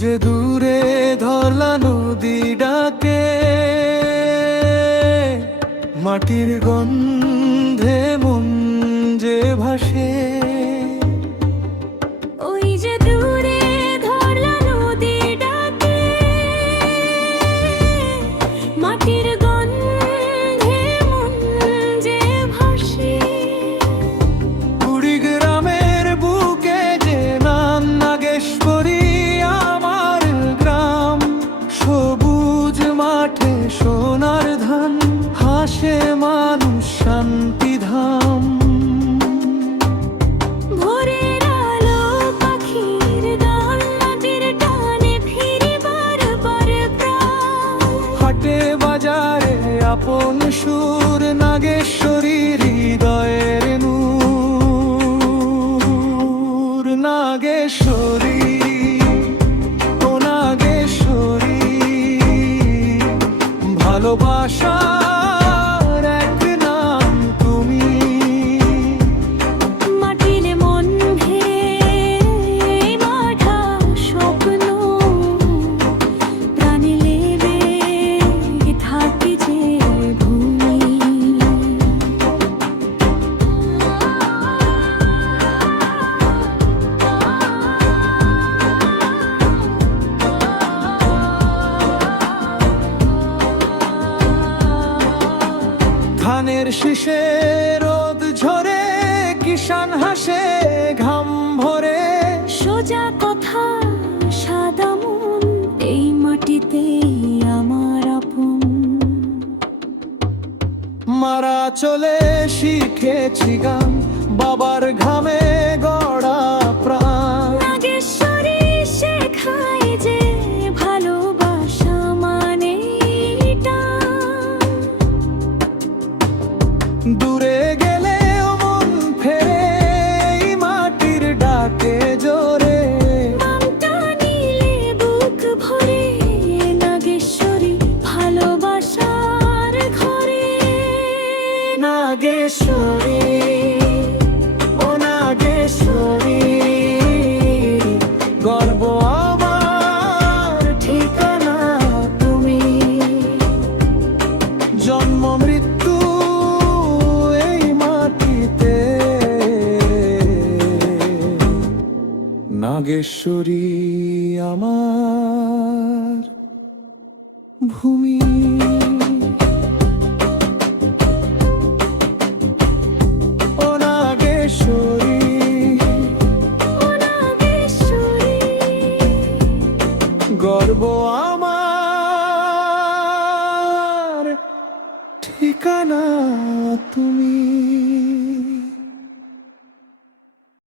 যে দূরে ধরলা নদী ডাকে মাটির গন্ধে মন যে ভাসে। ফিরে বারবার প্রাণ। হাটে বাজারে আপন সুর নাগেশ্বরী হৃদয়ের নূর। নাগেশ্বরী ও নাগেশ্বরী ভালোবাসার ধানের শীষে রোদ ঝরে কিষান হাসে ঘাম ভরে। সোজা কথা সাদা মন এই মাটিতে আমার আপন। মারা চলে শিখেছি গান বাবার ঘামে। দূরে নাগেশ্বরী আমার ভূমি। গর্ব আমার ঠিকানা তুমি।